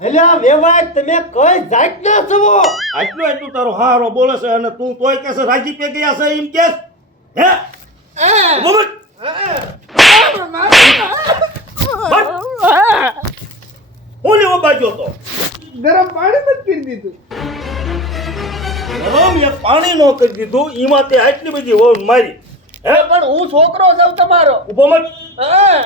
અલ્યા વેવાય તમે કઈ જાત ના છો આટલું તારો હારો બોલે છે અને તું તોય કે છે રાજી પે ગયા છે એમ કે હે મોહમ્મદ હું લેવા બાજ્યો તો ગરમ પાણી મત કરી દીધું. ગરમ એક પાણી નો કરી દીધું ઈમાં તે આટલી બધી વહુ મારી હે પણ હું છોકરો છું તમારો. ઉભો મત હા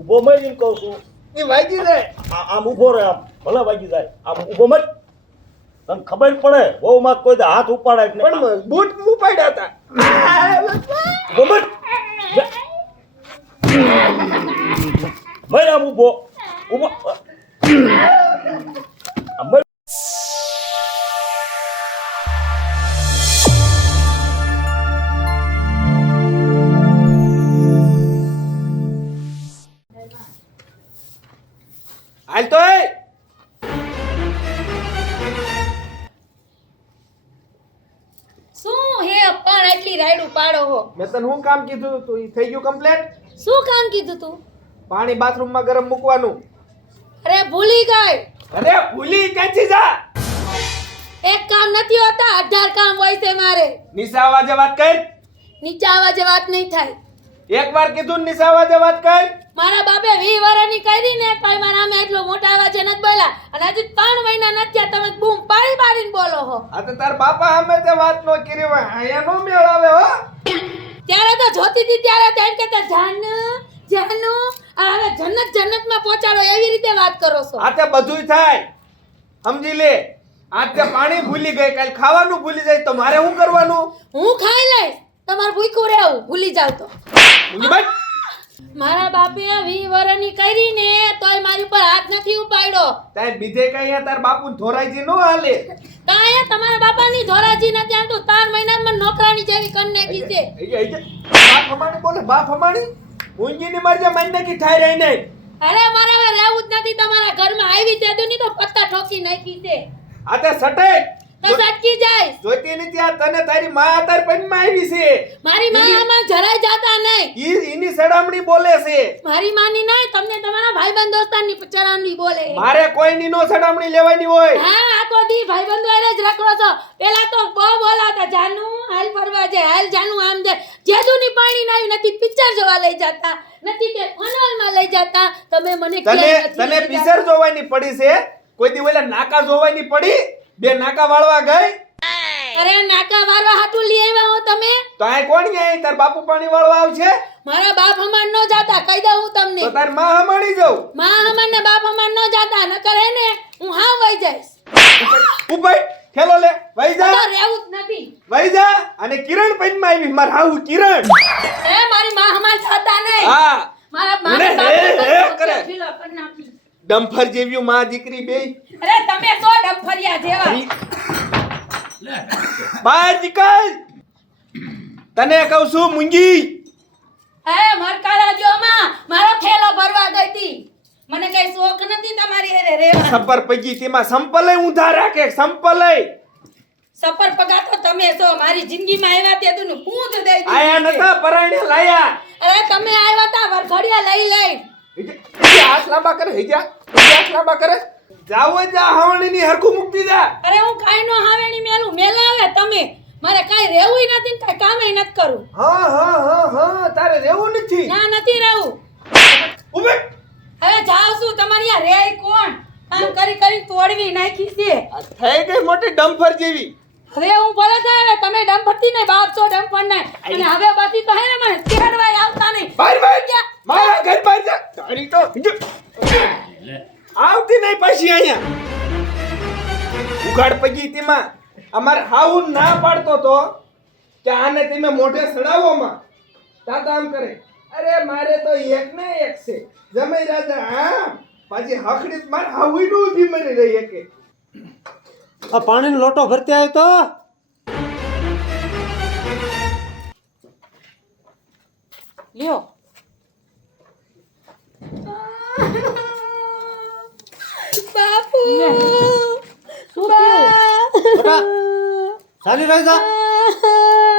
ઉભો મત એમ કહું છું એ વાગી જાય. આમ ઉભો રહે આમ ભલે વાગી જાય આમ ઉભો મત તને ખબર પડે બહુ માં કોઈ દે હાથ ઉપાડે જ નહીં પણ બૂટ ઉપાડ્યા હતા. ઉભો મત મર આમ ઉભો આમ મર. હાલ તો એ શું હે પણ આટલી રાયડું પાડો હો? મેં તને શું કામ કીધું તું? ઈ થઈ ગયું કમ્પ્લીટ? શું કામ કીધું તું? પાણી બાથરૂમમાં ગરમ મૂકવાનું. અરે ભૂલી ગઈ. અરે ભૂલી ક્યાંથી જા? એક કામ નથી હોતા, 18 કામ હોય છે મારે. નિશા અવાજે વાત કર. નીચા અવાજે વાત નહીં થાય. એકવાર કીધું ને નિશા અવાજે વાત કર. મારા બાપે 20 વર્ષની કરી ને તોય મારા અમે એટલો મોટા અવાજે નથી બોલ્યા અને હજી 3 મહિના નથી થયા તમે બૂમ પાડી પાડીને બોલો હો. આ તો તાર બાપા સામે તે વાત નો કરી હોય અહીંયા નો મેળ આવે હો. ત્યારે તો જોતી હતી ત્યારે તેમ કહેતા જાનુ જાનુ આ હવે જન્નત જન્નતમાં પહોંચાડો એવી રીતે વાત કરો છો. આ તે બધુંય થાય સમજી લે. આજ તે પાણી ભૂલી ગઈ, કાલ ખાવાનું ભૂલી જાય તો મારે શું કરવાનું? હું ખાઈ લઈશ, તમારે ભૂખ્યું રહેવું ભૂલી જાવ તો. મુંજીભાઈ, મારા બાપે 20 વર્ષની કરી ને તોય મારી પર હાથ નથી ઉપાડ્યો. તાર બીજે કઈ અહીંયા તાર બાપુ ધોરાઈજી નો હાલે. કાંઈ તમારા બાપાની ધોરાજી નથી આવતું. 3 મહિનામાં નોકરાની જેવી કરી નાખી છે. બાપ અમાણી બોલે, બાપ અમાણી ઊંઘીની મરજે મારી નાખી ઠાઈ રહી નહીં. અરે મારા હવે રહેવું જ નથી તમારા ઘરમાં. આવી તેદુની તો પત્તા ઠોકી નાખી છે. આ તે સટે તો સટકી જાય. જોઈતી નથી આ તને તારી માં આતાર પનમાં આવી છે. મારી માં આમાં જરાય જાતા નહીં. એની સડામણી બોલે છે. મારી માની નહીં, તમને તમારા ભાઈબંધ દોસ્તારની ચરામણી બોલે. મારે કોઈની નો સડામણી લેવાની હોય. હા આખો દી ભાઈબંધો હારે જ રખડો છો. પેલા તો બહુ બોલાતા જાનુ હાલ ફરવા જાય, હાલ જાનુ આમ જાય. જેદુની પાણી ના આવી નથી પિક્ચર જોવા લઈ જતા, નથી કે ફનોલમાં લઈ જતા. તમે મને તને પિક્ચર જોવાની પડી છે? કોઈ દી ઓલા નાકા જોવાની પડી? બે નાકા વાળવા ગઈ? અરે નાકા વાળવા હાટુ લઈ આવ્યા હો તમે? તો આ કોણ ગયા? તાર બાપુ પાણી વાળવા આવશે? મારા બાપ હમાન નો જાતા, કહી દઉં હું તમને. તો તાર માં હમાણી જાવ. માં હમાન ને બાપ હમાન નો જાતા, નકર હે ને હું હા વઈ જઈશ. ઉભઈ ખેલો લે, વઈ જા. તો રહેવું જ નથી. વઈ જા. અને કિરણ પૈનમાં આવી, માર હાઉ કિરણ. એ મારી માં હમાન જાતા નહીં. હા મારા માને બાપ કરે ફીલો કરી નાખી. ડમ્ફર જેવી માં દીકરી બે. અરે તમે તો ડફરિયા જેવા. બહાર નીકળ. તને કહું છું મુંગી. એ મરકારા જો માં મારો થેલો ભરવા ગઈ હતી. મને કઈ શોખ નથી તમારી હારે રહેવાનો. સપર પગી તેમાં સંપલય ઊંધા રાખે, સંપલય. સફર પગા તો તમે છો. મારી જિંદગીમાં આવ્યા તે તું પૂંછ દઈ દીધી. આયા નતા પરાણે લાયા. અરે તમે આવ્યા તા વરઘડિયા લઈ લઈ. હાથ લાંબા કરે, હિજા હાથ લાંબા કરે. જાવો જા હાવણીની હરખું મુક્તિ જા. અરે હું કાઈ નો હાવેણી મેલું મેલાવે તમે. મારે કાઈ રહેવુંય નથી ને કાઈ કામેય નથી કરું. હા તારે રહેવું નથી. ના નથી રહેવું. ઉભે હવે જાવ છું. તમારી આ રેય કોણ કામ કરી કરી તોડવી નાખી છે. થઈ ગઈ મોટી ડમ્ફર જેવી. હવે હું બોલે થાય તમે ડમ્પરથી નહીં બાપ છો ડમ્પર નહીં. અને હવે બાકી તો હે ને મને તેડવાય આવતા નહીં. બહાર બહાર મારા ઘર બહાર જા. તારી તો આવતી નહીં પાછી અહીંયા. ઉઘાડ પગી તેમાં અમાર હાઉ ના પાડતો તો કે આને તમે મોઢે સડાવો માં. તાતા આમ કરે, અરે મારે તો એક ને એક છે જમાઈ રાજા. હા પાછી હખડી માર હાઉ નું ઊભી મરી રહી કે આ પાણીનો લોટો ભરતી આવ્યો તો લ્યો. બાપુ શું થયું? સારી રહી જા.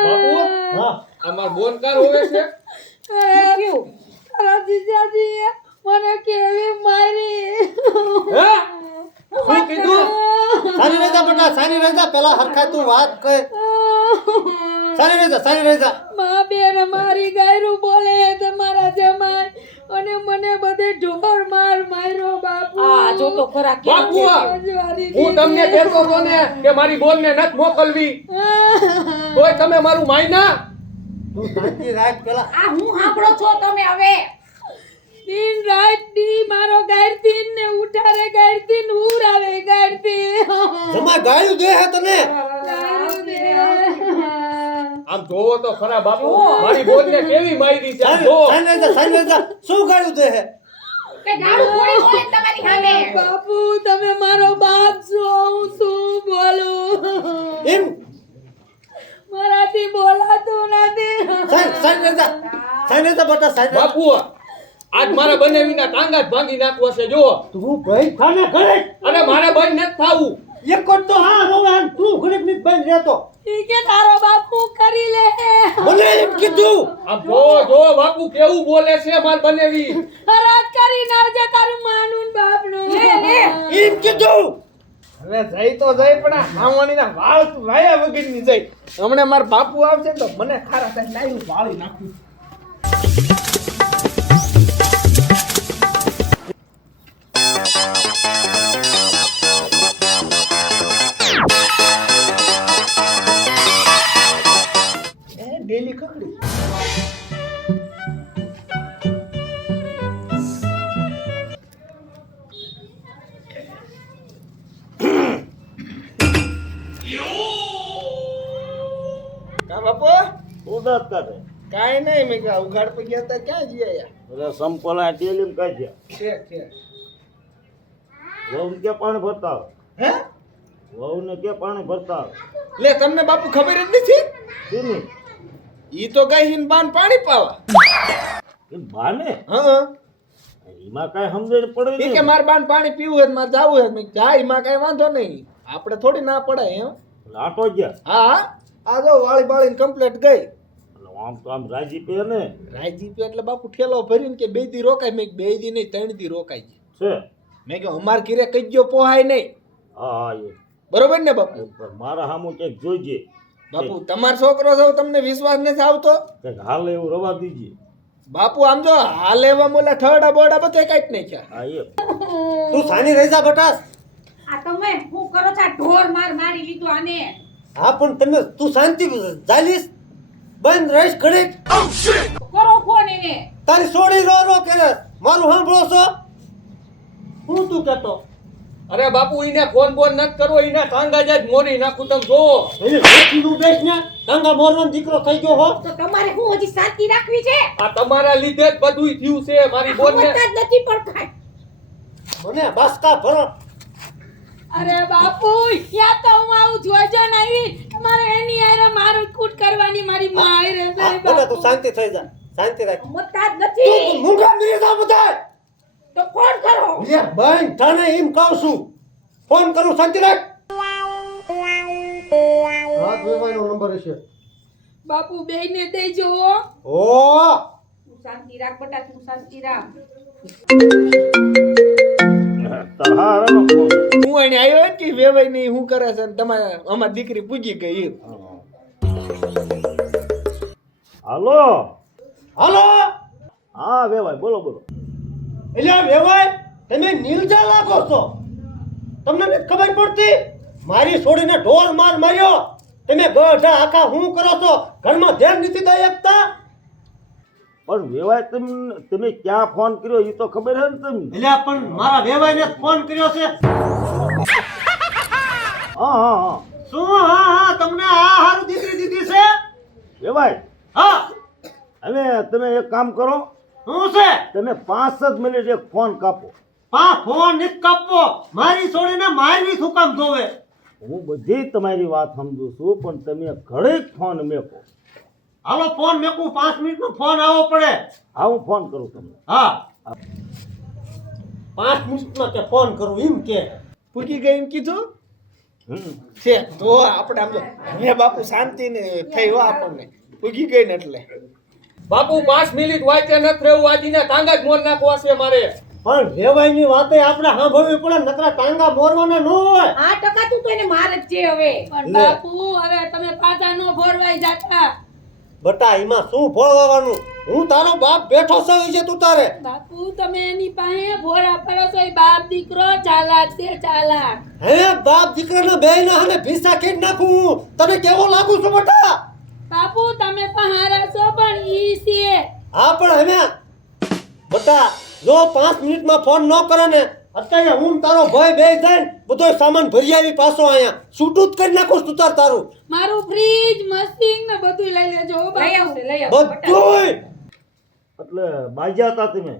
બાપુ હા અમાર બોનકાર હોવે છે. તારા જીજાજી મને કેવી મારી. હે બેટા સાની રહી જા પેલા હરખાય તું વાત કર સાની રહી જા મા બેન મારી ગાયરું બોલે તમારા જમાઈ અને મને બધે ઢોર માર માર્યો બાપુ. આ જો તો ખરા બાપુ, હું તમને કહેતો હતો ને કે મારી બોનને નથ મોકલવી, તોય તમે મારું માયના. તું શાંતિ રાખ પેલા આ હું સાંભળો છો તમે હવે? દિન રાત દી મારો ગાયરતીન ને ઉઠારે ગાયરતીન ઉરાવે ગાયરતી. જમા ગાયું દે હે તને આમ જોવો તો ખરા બાપુ, મારી બોનને કેવી માયરી છે. આમ જોવો. સાની રહી જા શું ગાયું દે હે કે ગાળું થોડી બોલે તમારી સામે? બાપુ તમે મારો બાપ છો, હું શું બોલું? એમ મારાથી બોલાતું નથી. સાની રહી જા બેટા સાની બાપુ, આજ મારા બંને વિના ટાંગા જ ભાંગી નાખવા છે. જુઓ, તું ભાઈ ખાને ઘરે અને મારે બંધ નથી થાવું. એક જ તો હા રોવે આમ તું ઘડીક ની બંધ રહેતો ઈ કે તારો બાપુ કરી લે. મને એમ કીધું આમ જો બાપુ કેવું બોલે છે માર બનેવી. હરાજ કરીને આવજે તારું માનું ને બાપનું. એમ કીધું હવે જઈ તો જઈ, પણ આ હાવણીના વાળ તું વાયા વગરની જઈ. હમણાં મારા બાપુ આવશે ને તો મને ખારા થાય લાવ્યું વાળી નાખું. ડેલી ખખડી કા બાપુ ઉદાસ કાઢે કાઈ નહીં, મેં કીધું ઉઘાડ પર ગયા હતા ક્યાં જઈ આયા? એટલે સંપલા ટેલીમ કાઢ્યા છે વહુ કે પાણી ભરતા આવે. હે વહુને કે પાણી ભરતા આવે. લે તમને બાપુ ખબર જ નથી? શીની? ઈ તો ગઈ હિન બાન પાણી પાવા. એ બાને હા, એમાં કઈ સમજણ પડે ઈ કે નહીં. માર બાન પાણી પીવું હે, માર જાવું હે. મેં જા, એમાં કઈ વાંધો નહીં, આપણે થોડી ના પડાય એમ. આટો ગયા હા, આ જો વાળી બાળીને કમ્પ્લીટ ગઈ. એટલે આમ તો આમ રાજી પે ને રાયજી પે એટલે બાપુ ઠેલો ભરીને કે 2 દી રોકાય. મેં 2 દી નહીં 3 દી રોકાય. છે. મેં કે અમાર ઘરે કઈ ગયો પોહાય નહીં. હા હા એ બરોબર ને બાપુ? પણ મારા સામું ક્યાંક જોઈજે બાપુ તમારો છોકરો છો, તમને વિશ્વાસ નથી આવતો? કંઈક હાલ એવું રવા દીજે. બાપુ આમ જો હાલ એવા મોલા ઠરડા બોડા બધા કાઢી નાખ્યા. હા એ તું સાની રહી જા બેટા આ તમે શું કરો છો? આ ઢોર માર મારી લીધો આને. હા પણ તમે તું શાંતિ જાલીસ બંધ રહીશ ઘડીક કરો ફોન એને. તારી સોડી રો કરે મારું સાંભળો છો હું તું કહેતો અરે બાપુ ઈને ફોન બોન નત કરવો, ઈના ટાંગા જાય મોરી નાખું. તમે જોવો, એટલે વેચીનું બેસ ને ગંગા મોરનો દીકરો થઈ ગયો હો તો તમારે શું હજી શાંતિ રાખવી છે? આ તમારા લીધે જ બધુંય થયું છે. મારી બોનને સમજતા જ નથી પડતા. મને બાસકા ભરો અરે બાપુ યા તો હું આવું જોજો ને આવી તમારે એની હારે મારું કૂટ કરવાની મારી માં હારે છે હા, બેટા તું શાંતિ થઈ જા શાંતિ રાખ સમજતા જ તું નથી. મુંગા મરી જા બધા તો ફોન કરો. લે બંધ તને એમ કહું છું ફોન કરું શાંતિ રાખ હા વેવાઈનો નંબર હશે બાપુ બેયને દેજો હો. ઓ તું શાંતિ રાખ બેટા, તું શાંતિ રાખ. તારા ફોન. હું એને આવ્યો ને કે વેવાઈ નહીં શું કરે છે ને તમારે અમારી દીકરી પૂજી ગઈ. હાલો હાલો હા વેવાય બોલો બોલો. એટલે આ વેવાઈ તમે નીલજા લાગો છો તમને નથી ખબર પડતી મારી છોડીને ઢોર માર માર્યો તમે ગઢા આખા હું કરો છો ઘરમાં ધ્યાન નથી દઈ શકતા પણ વેવાય તમે ક્યાં ફોન કર્યો એ તો ખબર હે ને તમને? એટલે પણ મારા વેવાઈને ફોન કર્યો છે હા હા હા શું હા હા તમને આ હારું દીકરી દીધી છે વેવાય હા હવે તમે એક કામ કરો, શું છે તમે 5 જ મિનિટ એક ફોન કાપો. ફોન નથી કાપવો મારી છોડીને મારવી શું કામ જોવે હું બધી તમારી વાત સમજુ છું પણ તમે ઘડીક ફોન મેકો. હાલો ફોન મેકું 5 મિનિટનો ફોન આવવો પડે હા હું ફોન કરું તમને. હા 5 મિનિટનો કે ફોન કરું એમ કે પૂજી ગઈ એમ કીધું છે તો આપણે આમ જો હવે બાપુ શાંતિ ને થઈ હો આપણને પૂજી ગઈ ને એટલે. બાપુ 5 મિનિટ વાંચે નથી રહેવું, આજીના ટાંગા જ મોર નાખવા છે મારે. પણ વેવાઈની વાતે આપણે સાંભળવી પડે, નકરા ટાંગા મોરવાના ન હોય. 8% તું તો એને માર જ છે હવે. પણ બાપુ હવે તમે પાછા નો ભોરવાઈ જાતા. બટા એમાં શું ભોળવાનું? હું તારો બાપ બેઠો છે છે તું તારે. બાપુ તમે એની પાસે ભોરા પડો છો. એ બાપ દીકરો ચાલાક છે, ચાલાક. હે બાપ દીકરાના બેયના હાને ભીસા ખેડ નાખું હું. તને કેવો લાગુ છું બટા? બાપુ તમે પણ હારા છો, પણ ઈ છે. હા પણ હવે બટા જો 5 મિનિટમાં ફોન ન કરે ને, અત્યારે હું ને તારો ભાઈ બે જાય ને બધો સામાન ભરી આવી પાછો અહીંયા છૂટું જ કરી નાખું તું તારું મારું ફ્રીજ મશીન ને બધું લઈ લેજો હો લઈ બાપુ. આવશે લઈ આવશે બટા. બધુંય. એટલે બાજ્યા હતા તમે?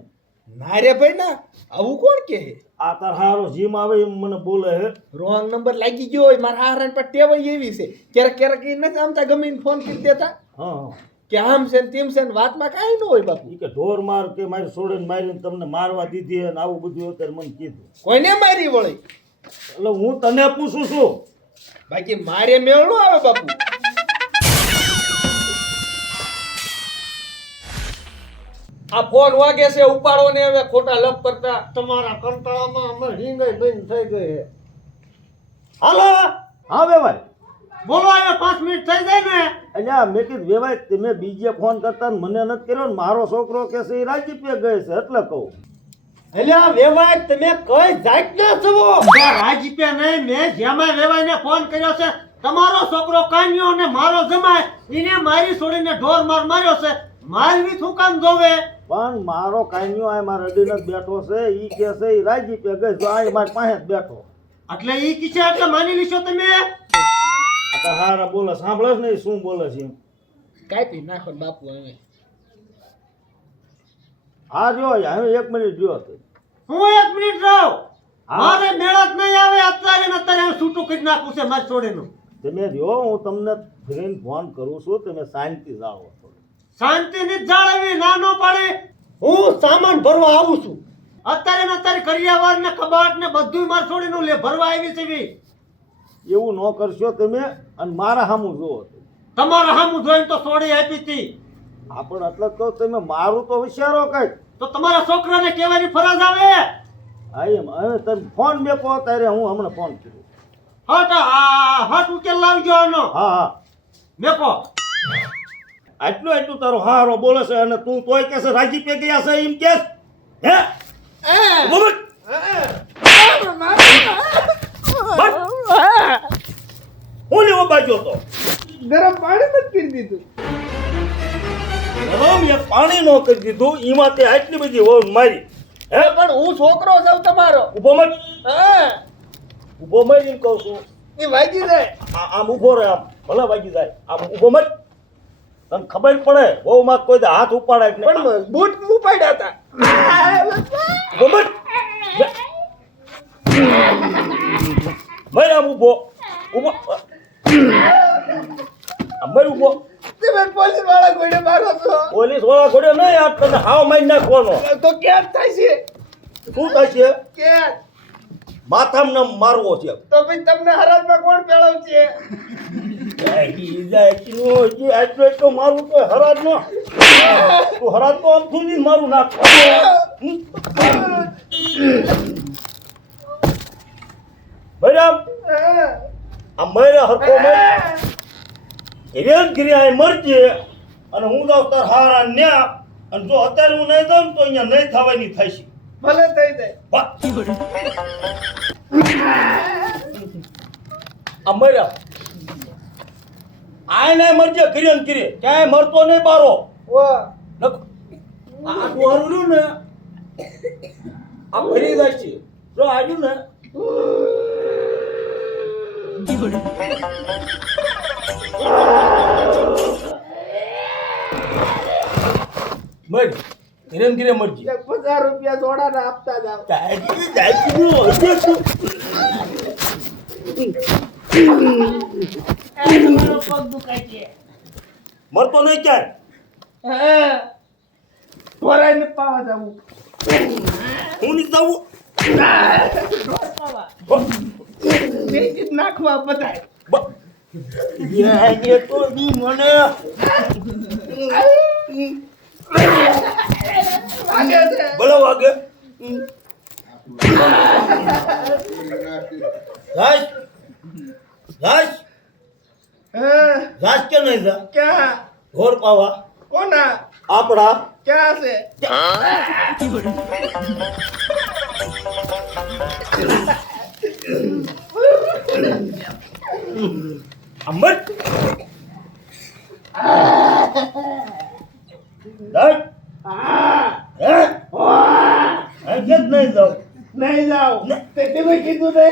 ના રે ભાઈ ના, આવું કોણ કહે? આ તાર હારો જીમ આવે એમ મને બોલે હે. રોંગ નંબર લાગી ગયો હોય. મારા હારાને પર ટેવાઈ એવી છે. ક્યારેક ક્યારેક ઈ નથી આમતા ગમે એને ફોન કરી દેતા હા કે આમ છે ને તેમ છે ને વાતમાં કાંઈ ન હોય બાપુ. ઈ કે ઢોર માર કે મારી છોડીને મારીને તમને મારવા દીધી અને આવું બધું અત્યારે મને કીધું. કોઈને મારી વળી. એટલે હું તને પૂછું છું. બાકી મારે મેળ નો આવે બાપુ. આ ફોન વાગે છે, ઉપાડો ને હવે ખોટા લપ કરતા. તમારા કંટાળામાં અમે રીંગઈ બંધ થઈ ગઈ છે. હાલો હા વેવાય. બોલો હવે 5 મિનિટ થઈ જાય ને. અલ્યા મેં કીધું વેવાય તમે બીજે ફોન કરતા ને મને નથી કર્યો ને મારો છોકરો કે છે એ રાજી પે ગયો છે એટલે કહું. એલા વેવાય તમે કઈ જાત ના છો? રાજીપે નહીં, મેં જેમાં વેવાઈને ફોન કર્યો છે. તમારો છોકરો કાન્યો ને મારો જમાય એને મારી છોડીને ઢોર માર માર્યો છે. મારવી શું કામ જોવે? પણ મારો કાન્યો આ મારા અડીને જ બેઠો છે ઈ કે છે ઈ રાજી પે ગયો છે આ મારી પાસે જ બેઠો. એટલે ઈ કિસે એટલે માની લીશો તમે? આ તો હારા બોલે સાંભળે ને ઈ શું બોલે છે એમ. કાપી નાખો ને બાપુ હવે. હા જો હવે 1 મિનિટ જો તો. હું 1 મિનિટ રહું. હા. મારે મેળા જ નહીં આવે અત્યારે ને અત્યારે હું છૂટું કરી નાખું છે મારી છોડીનું. તમે રહ્યો હું તમને ફ્રેન્ડ ફોન કરું છું તમે શાંતિ જાળવો. શાંતિની જ જાળવવી, ના નો પાડે. હું સામાન ભરવા આવું છું અત્યારે ને અત્યારે કરિયાવર ને કબાટ ને બધું મારી છોડીનું લે ભરવા આવી છે. વી એવું ન કરશો તમે અને મારા સામું જુઓ. તમારા હામું જોઈને તો છોડી આપી હતી. હા પણ એટલે તો તમે મારું તો વિચારો કઈ. તો તમારા છોકરાને કહેવાની ફરજ આવે. હા એમ હવે તમે ફોન મેકો ત્યારે હું હમણાં ફોન કર્યો. હટ ઉકેલ લાવજો આનો. હા હા મેકો. આટલું તારો હારો બોલે છે અને તું તોય કે છે રાજી પે ગયા છે એમ કે હે બોલ હું લેવો બાજ્યો તો ગરમ પાણી નથી પી દીધું. ગરમ એક પાણી નો કરી દીધું એમાં તે આટલી બધી વહુ મારી હે. પણ હું છોકરો છું તમારો. ઉભો મત હા ઉભો મત એમ કહું છું. એ વાગી જાય. આમ ઉભો રહે આમ ભલે વાગી જાય આમ ઉભો મત. તને ખબર પડે બહુ માં કોઈ દે હાથ ઉપાડે એટલે પણ બૂટ ઉપાડ્યા હતા. ઉભો મત ભાઈ આમ ઉભો ઉભો આમ ભાઈ ઉભો. તમે પોલીસ વાળા કોઈને મારો છો પોલીસ વાળા ઘોડે નહીં આ તને હાવ મારી નાખવાનો. તો ક્યાં થાય છે? શું થાય છે? ક્યાં? માથામાં ન મારવો છે. તો પછી તમને હરાજમાં કોણ પેળવશે? એટલો મારું તો હરાજ નો તું હરાજ તો આમ થૂની મારું નાખ. ભાઈ આમ મરે હરખો મર હિરેન ગિરી આ મરજે અને હું જાઉં તાર હારા ન્યા અને જો અત્યારે હું નહીં જાઉં તો અહીંયા નહીં થવાની થાય છે. ભલે થઈ જાય. આ મર્યા આય નહીં મરજે ગિરેન ગિરી ક્યાંય મરતો નહીં બારો. વાહ આ હારું રહ્યું ને આ ફરી જાય છે જો આવ્યું ને મર હિરેન ગિરે મરજી. 50 રૂપિયા જોડાના આપતા જાવ. મરતો નહીં ક્યાંય. ઢોરાઈને પાવા જાવું. હું નહીં જાઉં. બેજી નાખવા બધાય. એ તો દી મને વાગે છે. ભલે વાગે રાજ રાજ રાજ કે નહીં જા ક્યાં ઘોર પાવા કોના આપણા ક્યાં છે અંબટ રાજ હે આજે જ નહીં જાઉં નહીં જાઓ તે તમે કીધું ને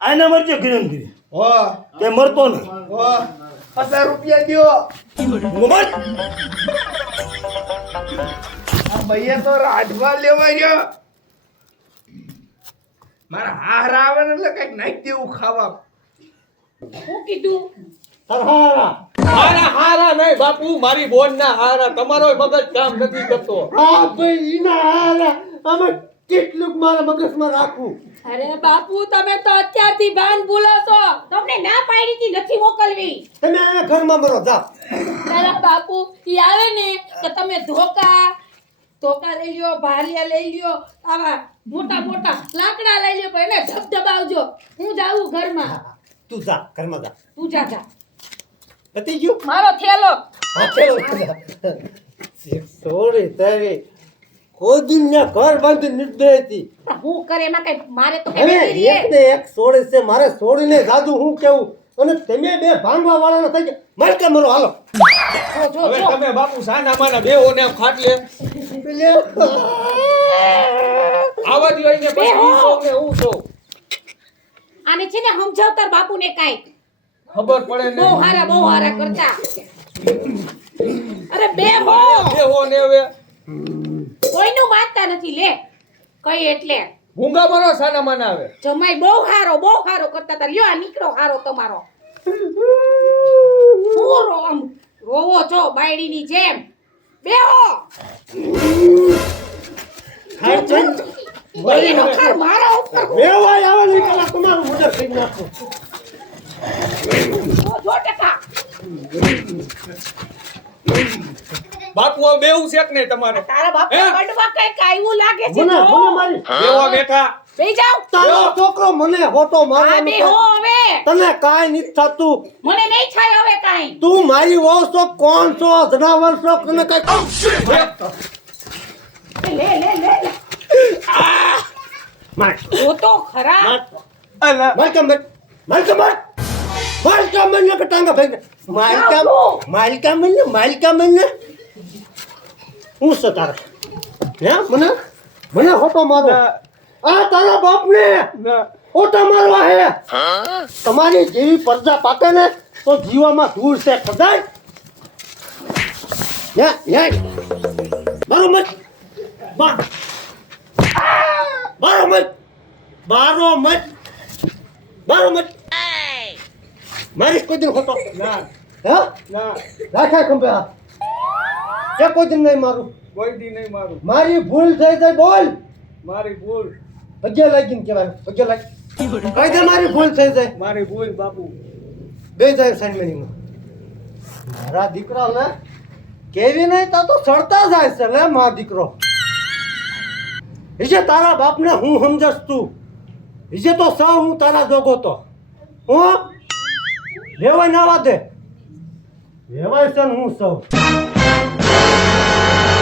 આને મરજે ગિરમ ગિરી હો કે મરતો નહીં હો 50 રૂપિયા દ્યો મોબાઈલ આ ભૈયા તો રાઠવા લેવા ગયો મારા હાર આવે ને એટલે કઈક નાખી દેવું ખાવા હું કીધું સરહારા મારા હારા નહીં બાપુ મારી બોન ના હારા તમારો મગજ કામ નથી કરતો હા ભાઈ ઈના હારા અમે કેટલુંક મારા મગજમાં રાખવું અરે બાપુ તમે તો અત્યારથી ભાન ભૂલો છો. તમને ના પાડી હતી નથી મોકલવી. તમે આ ઘરમાં મરો જાઓ તારા બાપુ ઈ આવે ને તો તમે ધોકા લઈ લ્યો, ભાલિયા લઈ લ્યો, આવા મોટા મોટા લાકડા લઈ લ્યો, પણ એને ધબધબાવજો. હું જાઉં ઘરમાં. તું જા ઘરમાં જા તું જા જા. પતી ગયું મારો થેલો. હા ચલો સોરી તારી કોઈ દિન ને ઘર બાંધી નિર્દયતી પણ હું કરે એમાં કઈ મારે તો હવે કઈ નથી એક ને એક સોડે છે મારે સોડીને જાદુ હું કેવું અને તમે બે ભાંગવા વાળાના થઈ ગયા માર કે મરો હાલો જો હવે તમે બાપુ સાના માના બેહો ને ખાટલે આવા જ લઈને પછી બેહો. ઈ સૌ ને હું સૌ આને છે ને સમજાવતા બાપુને કાઈ ખબર પડે ને બહુ હારા કરતા અરે બેહો બેહો ને હવે કોઈનું માનતા નથી લે કઈ એટલે ભૂંગા મારો સાના માના આવે જમાઈ બહુ હારો કરતા હતા લ્યો આ નીકળો હારો તમારો હું રોવો છો બાયડીની જેમ બેહો હાય છે બળી નખર મારા ઉપર વેવાય આવે ને કલા તમારું મુજબ થઈ નાખો જો ટકા બાપુ હવે બેહું છે કે નહીં તમારે તારા બાપ હે? ગંડવા કઈક આવ્યું લાગે છે મને જો. મને મારી બેહો બેઠા બેહી જાઓ તારો છોકરો મને હોટો આ મારવાનો બેહો હવે તને કાઈ નથી થતું મને નહીં થાય હવે કાઈ તું મારી વહુ છો કોણ છો જનાવર છો તને કઈ લે માર ઓ તો ખરા અલા માર કે માર ને ટાંગા ભાઈ માલિકા મને હું છે તારે હે મને હોટો મારો આ તારા બાપને હોટો મારવા હે તમારી જેવી પરજા પાકે ને તો જીવામાં ધૂળ છે કદાચ બારો મત મારી કોઈ દિન હોતો ના હા ના રાખા ખંભે હા એ કોઈ દિન નહીં મારું કોઈ દી નહીં મારું મારી ભૂલ થઈ જાય બોલ મારી ભૂલ પગે લાગીને કહેવાય પગે લાગી કઈ દે મારી ભૂલ થઈ જાય મારી ભૂલ બાપુ બે જાય સેન્ડમેનિંગમાં મારા દીકરા લે કેવી નહીં તા તો સડતા જાય છે લે મારો દીકરો વિજય તારા બાપને હું સમજસ તું વિજય તો સૌ હું તારા જોગો તો હું લેવાય ના વાદે લેવાય છે ને હું સૌ